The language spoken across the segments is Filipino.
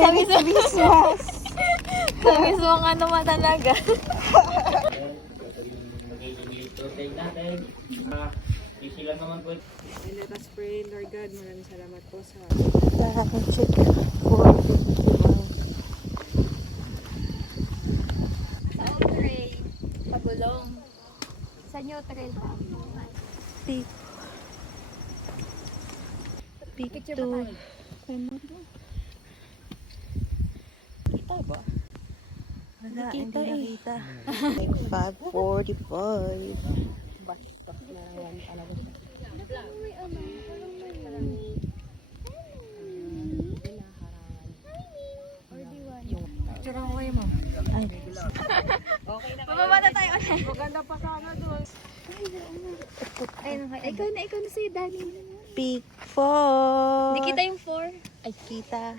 Merry Christmas! Sabi mo nga naman talaga. Easy lang naman po. And let us pray, Lord God, maraming salamat po sa Check for Sa Outre, Pagulong. Sa New Trail pa. Picture to. Kita ba? Wala, hindi nakita. 5:45. Ay. Bababa na tayo ulit. maganda pa sana doon. Ayun, ikaw na sa'yo, Dani. Pick 4. Hindi kita yung 4. Ay, kita.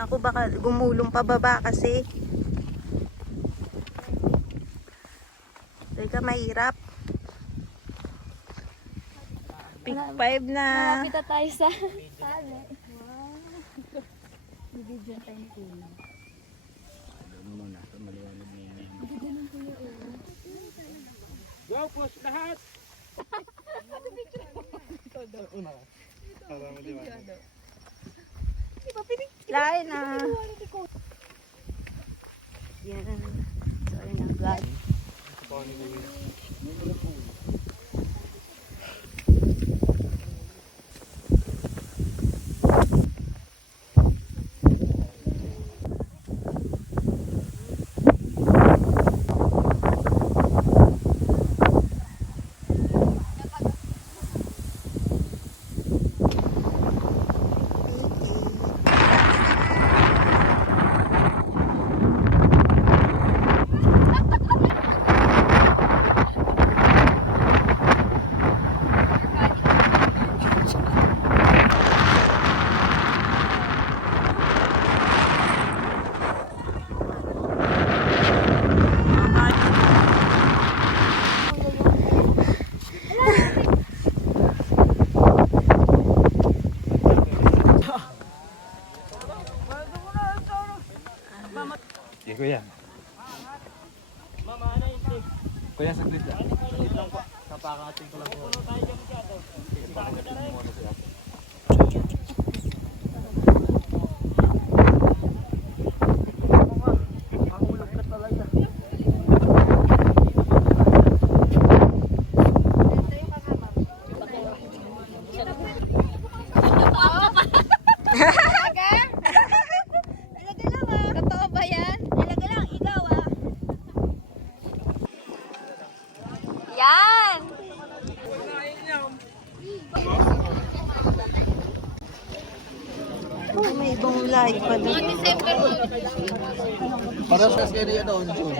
Ako baka gumulong pababa kasi. Teka, mahirap. Pick 5 na. Malapit na tayo sa sabi. Wow. Bibidyo tayo ni Kuya. Go, push lahat! Lain na. Yan. Sorry na, vlog. Okay, kuya. Kuya, saglit lang. Saglit lang po. Kapakating ko lang po. Totoo ba yan? Talaga lang, ikaw ah. Yan! Oh, may ibang live pala. December mo. Para sa kaya ano, June.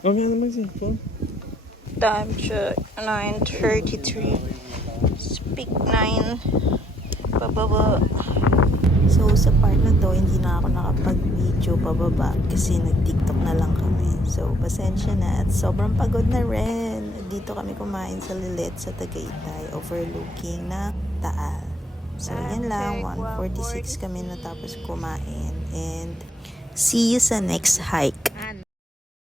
Mamaya naman si phone. Time check, 9:33. Speak 9. Pababa. So, sa part na to, hindi na ako nakapag-video pababa kasi nag-tiktok na lang kami. So, pasensya na at sobrang pagod na rin. Dito kami kumain sa Lilit sa Tagaytay, overlooking na Taal. So, yan lang. 1:46 kami natapos kumain. And see you sa next hike.